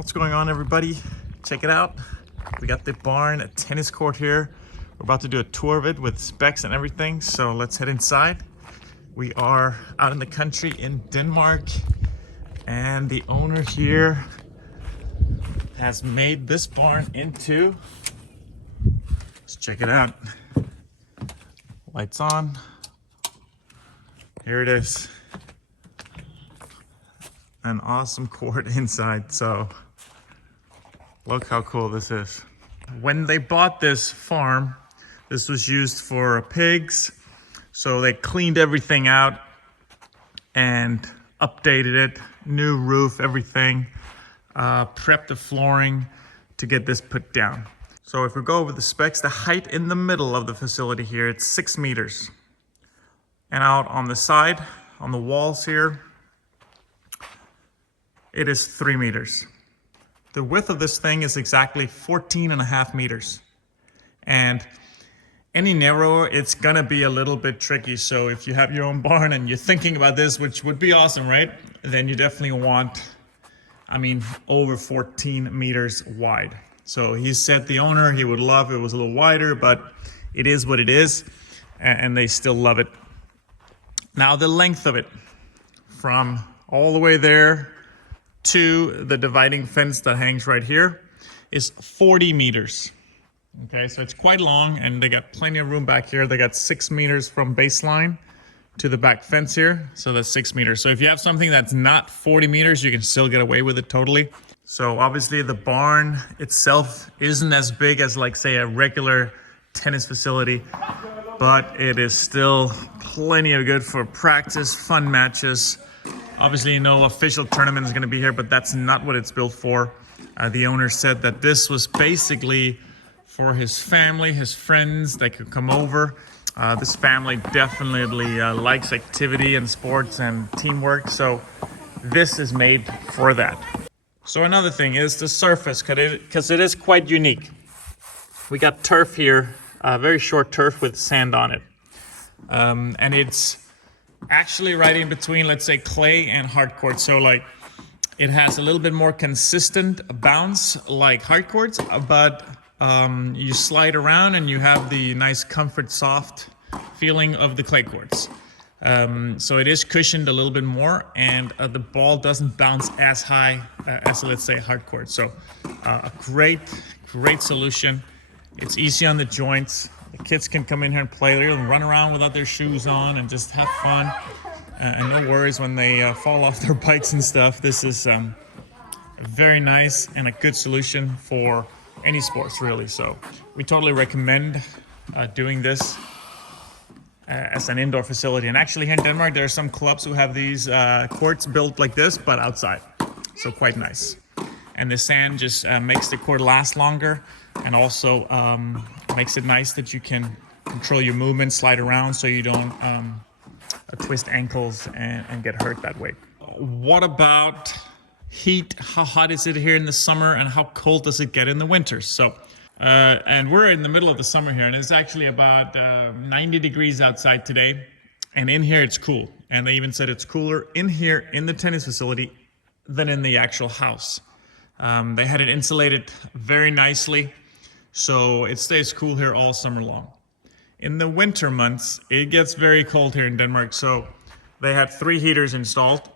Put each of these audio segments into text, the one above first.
What's going on, everybody? Check it out. We got the barn, a tennis court here. We're about to do a tour of it with specs and everything, so let's head inside. We are out in the country in Denmark, and the owner here has made this barn into, let's check it out. Lights on. Here it is. An awesome court inside, so look how cool this is. When they bought this farm, this was used for pigs, so they cleaned everything out and updated it, new roof, everything, prepped the flooring to get this put down. So if we go over the specs, the height in the middle of the facility here, it's 6 meters. And out on the side, on the walls here, it is 3 meters. The width of this thing is exactly 14.5 meters. And any narrower, it's gonna be a little bit tricky. So if you have your own barn and you're thinking about this, which would be awesome, right? Then you definitely want, over 14 meters wide. So he said the owner, he would love it was a little wider, but it is what it is, and they still love it. Now the length of it, from all the way there to the dividing fence that hangs right here, is 40 meters. Okay, so it's quite long, and they got plenty of room back here. They got 6 meters from baseline to the back fence here, so that's 6 meters. So if you have something that's not 40 meters, you can still get away with it totally. So obviously the barn itself isn't as big as, like, say, a regular tennis facility, but it is still plenty of good for practice, fun matches. Obviously, no official tournament is going to be here, but that's not what it's built for. The owner said that this was basically for his family, his friends that could come over. This family definitely likes activity and sports and teamwork, so this is made for that. So another thing is the surface, because it is quite unique. We got turf here, very short turf with sand on it. And it's actually right in between, let's say, clay and hard court. So like it has a little bit more consistent bounce like hard courts, but you slide around and you have the nice comfort soft feeling of the clay courts. So it is cushioned a little bit more, and the ball doesn't bounce as high as, let's say, hard court. So a great solution. It's easy on the joints. The kids can come in here and play. They can run around without their shoes on and just have fun. And no worries when they fall off their bikes and stuff. This is very nice and a good solution for any sports, really. So we totally recommend doing this as an indoor facility. And actually here in Denmark, there are some clubs who have these courts built like this, but outside. So quite nice. And the sand just makes the court last longer, and also makes it nice that you can control your movement, slide around, so you don't twist ankles and get hurt that way. What about heat? How hot is it here in the summer, and how cold does it get in the winter? So, and we're in the middle of the summer here, and it's actually about 90 degrees outside today, and in here it's cool. And they even said it's cooler in here in the tennis facility than in the actual house. They had it insulated very nicely, so it stays cool here all summer long. In the winter months, it gets very cold here in Denmark, so they had 3 heaters installed.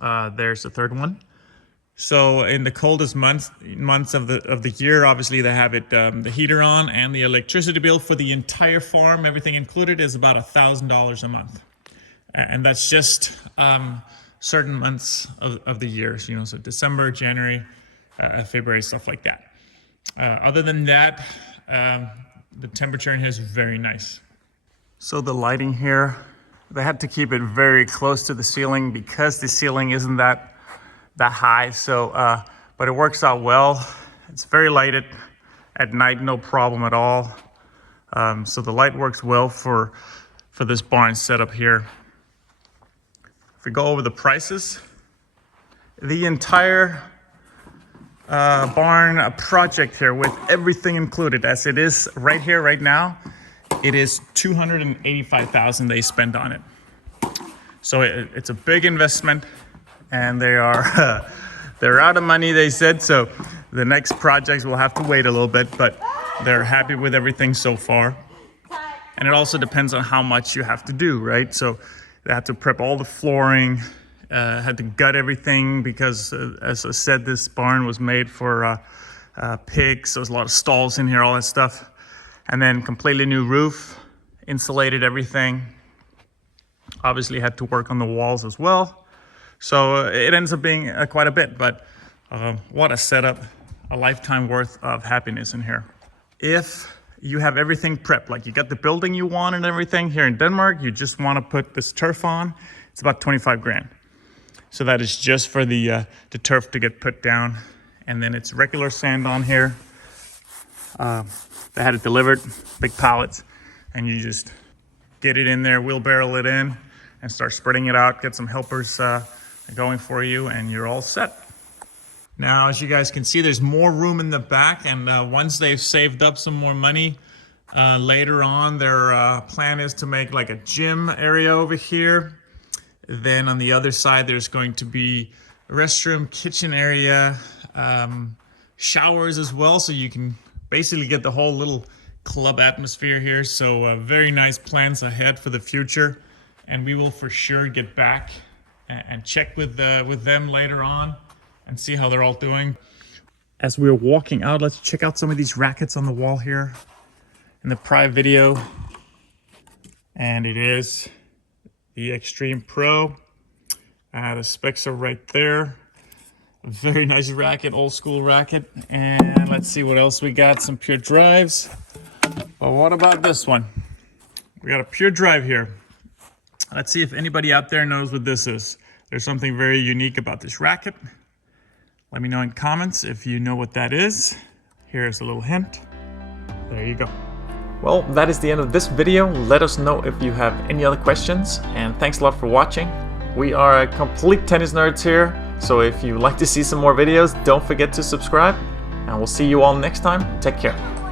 There's the third one. So in the coldest months of the year, obviously they have it the heater on, and the electricity bill for the entire farm, everything included, is about $1,000 a month, and that's just certain months of the year, so December, January, February, stuff like that. Other than that, the temperature in here is very nice. So the lighting here, they had to keep it very close to the ceiling because the ceiling isn't that high. So, but it works out well. It's very lighted at night, no problem at all. So the light works well for this barn setup here. If we go over the prices, the entire barn project here with everything included, as it is right here, right now, it is $285,000 they spent on it. So it's a big investment, and they are they're out of money, they said, so the next projects will have to wait a little bit, but they're happy with everything so far. And it also depends on how much you have to do, right? So they had to prep all the flooring, had to gut everything because, as I said, this barn was made for pigs. So there's a lot of stalls in here, all that stuff. And then completely new roof, insulated everything. Obviously had to work on the walls as well. So it ends up being quite a bit, but what a setup, a lifetime worth of happiness in here. If you have everything prepped, like you got the building you want and everything here in Denmark, you just want to put this turf on, it's about 25 grand. So that is just for the turf to get put down. And then it's regular sand on here. They had it delivered, big pallets, and you just get it in there, wheelbarrow it in, and start spreading it out, get some helpers going for you, and you're all set. Now, as you guys can see, there's more room in the back, and once they've saved up some more money, later on, their plan is to make like a gym area over here. Then on the other side, there's going to be a restroom, kitchen area, showers as well, so you can basically get the whole little club atmosphere here. So very nice plans ahead for the future, and we will for sure get back and check with them later on and see how they're all doing. As we're walking out, let's check out some of these rackets on the wall here in the prior video. And it is the Extreme Pro. The specs are right there. A very nice racket, old school racket. And let's see what else we got. Some pure drives. But what about this one? We got a pure drive here. Let's see if anybody out there knows what this is. There's something very unique about this racket. Let me know in comments if you know what that is. Here's a little hint. There you go. Well, that is the end of this video. Let us know if you have any other questions, and thanks a lot for watching. We are complete tennis nerds here, so if you'd like to see some more videos, don't forget to subscribe, and we'll see you all next time. Take care.